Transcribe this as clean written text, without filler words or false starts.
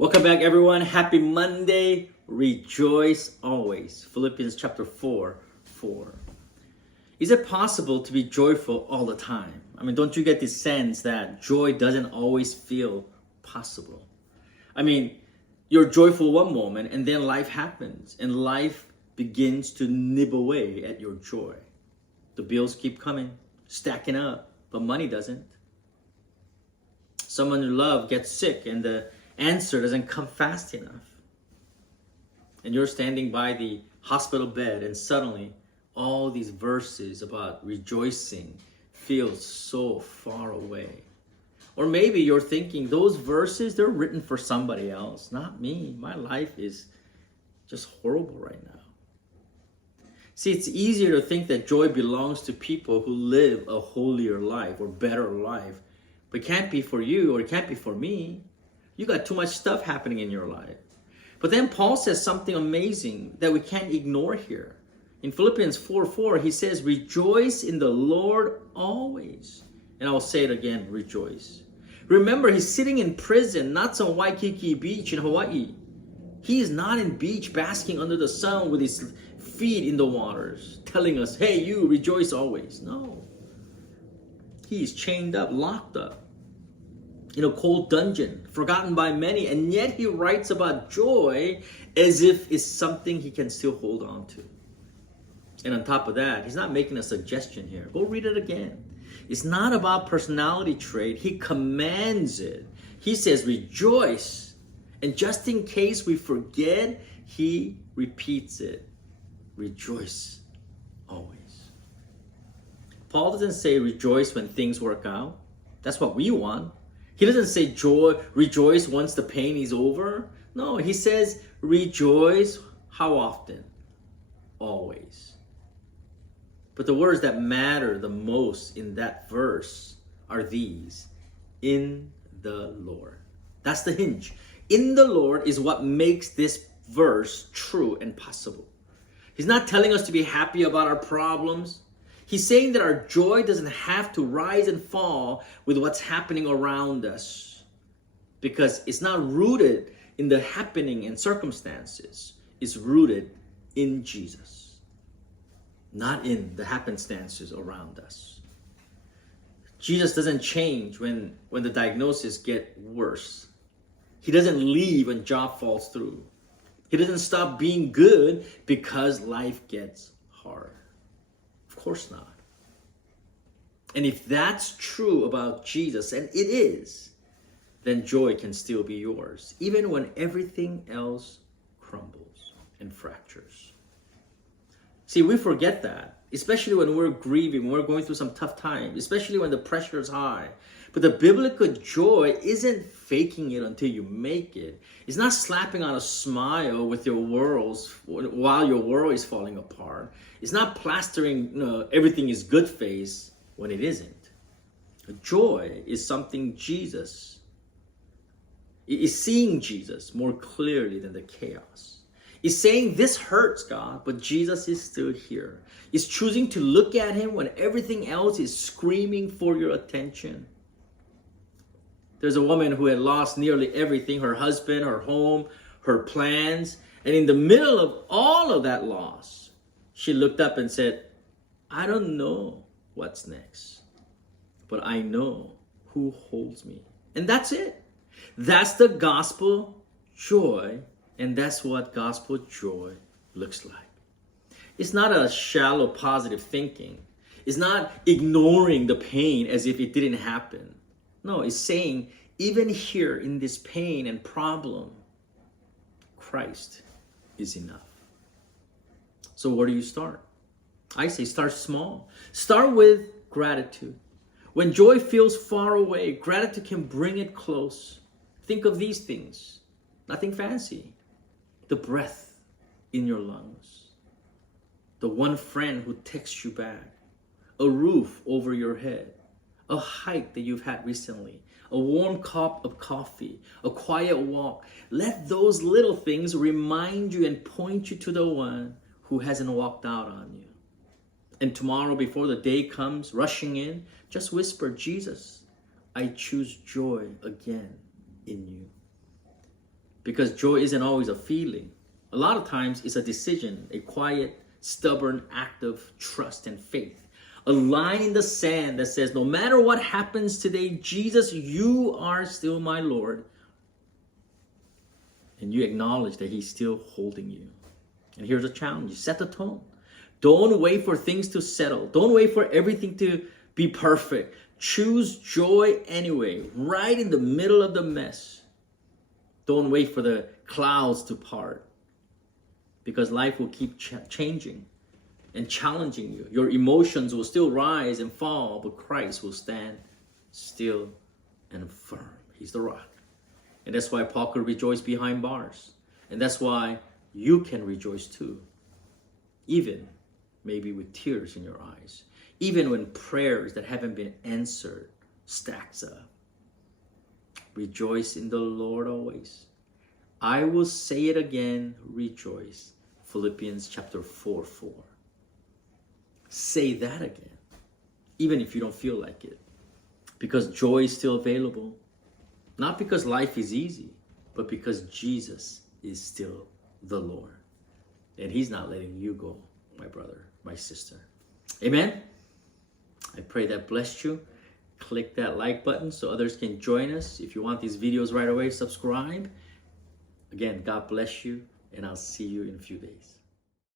Welcome back, everyone. Happy Monday. Rejoice always. Philippians chapter 4. Is it possible to be joyful all the time? Don't you get this sense that joy doesn't always feel possible? You're joyful one moment and then life happens and life begins to nib away at your joy. The bills keep coming, stacking up, but money doesn't. Someone you love gets sick and the answer doesn't come fast enough. And you're standing by the hospital bed and suddenly all these verses about rejoicing feel so far away. Or maybe you're thinking those verses, they're written for somebody else, not me. My life is just horrible right now. See, it's easier to think that joy belongs to people who live a holier life or better life. But it can't be for you or it can't be for me. You got too much stuff happening in your life. But then Paul says something amazing that we can't ignore here. In Philippians 4:4, he says, rejoice in the Lord always. And I'll say it again, rejoice. Remember, he's sitting in prison, not some Waikiki beach in Hawaii. He is not in beach basking under the sun with his feet in the waters, telling us, hey, you rejoice always. No. He's chained up, locked up in a cold dungeon, forgotten by many, and yet he writes about joy as if it's something he can still hold on to. And on top of that, he's not making a suggestion here. Go read it again. It's not about personality trait. He commands it. He says, rejoice. And just in case we forget, he repeats it. Rejoice always. Paul doesn't say rejoice when things work out. That's what we want. He doesn't say rejoice once the pain is over. No, he says rejoice how often? Always. But the words that matter the most in that verse are these. In the Lord. That's the hinge. In the Lord is what makes this verse true and possible. He's not telling us to be happy about our problems. He's saying that our joy doesn't have to rise and fall with what's happening around us, because it's not rooted in the happening and circumstances. It's rooted in Jesus, not in the happenstances around us. Jesus doesn't change when the diagnosis gets worse. He doesn't leave when job falls through. He doesn't stop being good because life gets hard. Of course not. And if that's true about Jesus, and it is, then joy can still be yours, even when everything else crumbles and fractures. See, we forget that, especially when we're grieving, when we're going through some tough times, especially when the pressure is high. But the biblical joy isn't faking it until you make it. It's not slapping on a smile with your worlds while your world is falling apart. It's not plastering everything is good face when it isn't. Joy is something Jesus is seeing Jesus more clearly than the chaos. It's saying this hurts, God, but Jesus is still here. It's choosing to look at him when everything else is screaming for your attention. There's a woman who had lost nearly everything, her husband, her home, her plans. And in the middle of all of that loss, she looked up and said, I don't know what's next, but I know who holds me. And that's it. That's the gospel joy, and that's what gospel joy looks like. It's not a shallow positive thinking. It's not ignoring the pain as if it didn't happen. No, it's saying, even here in this pain and problem, Christ is enough. So where do you start? I say start small. Start with gratitude. When joy feels far away, gratitude can bring it close. Think of these things. Nothing fancy. The breath in your lungs. The one friend who texts you back. A roof over your head. A hike that you've had recently, a warm cup of coffee, a quiet walk. Let those little things remind you and point you to the one who hasn't walked out on you. And tomorrow, before the day comes rushing in, just whisper, Jesus, I choose joy again in you. Because joy isn't always a feeling. A lot of times it's a decision, a quiet, stubborn act of trust and faith. A line in the sand that says, no matter what happens today, Jesus, you are still my Lord. And you acknowledge that he's still holding you. And here's a challenge. You set the tone. Don't wait for things to settle. Don't wait for everything to be perfect. Choose joy anyway, right in the middle of the mess. Don't wait for the clouds to part. Because life will keep changing and challenging you. Your emotions will still rise and fall, but Christ will stand still and firm. He's the rock. And that's why Paul could rejoice behind bars. And that's why you can rejoice too. Even maybe with tears in your eyes. Even when prayers that haven't been answered stacks up. Rejoice in the Lord always. I will say it again, rejoice. Philippians chapter 4:4. Say that again, even if you don't feel like it. Because joy is still available. Not because life is easy, but because Jesus is still the Lord. And he's not letting you go, my brother, my sister. Amen? I pray that blessed you. Click that like button so others can join us. If you want these videos right away, subscribe. Again, God bless you, and I'll see you in a few days.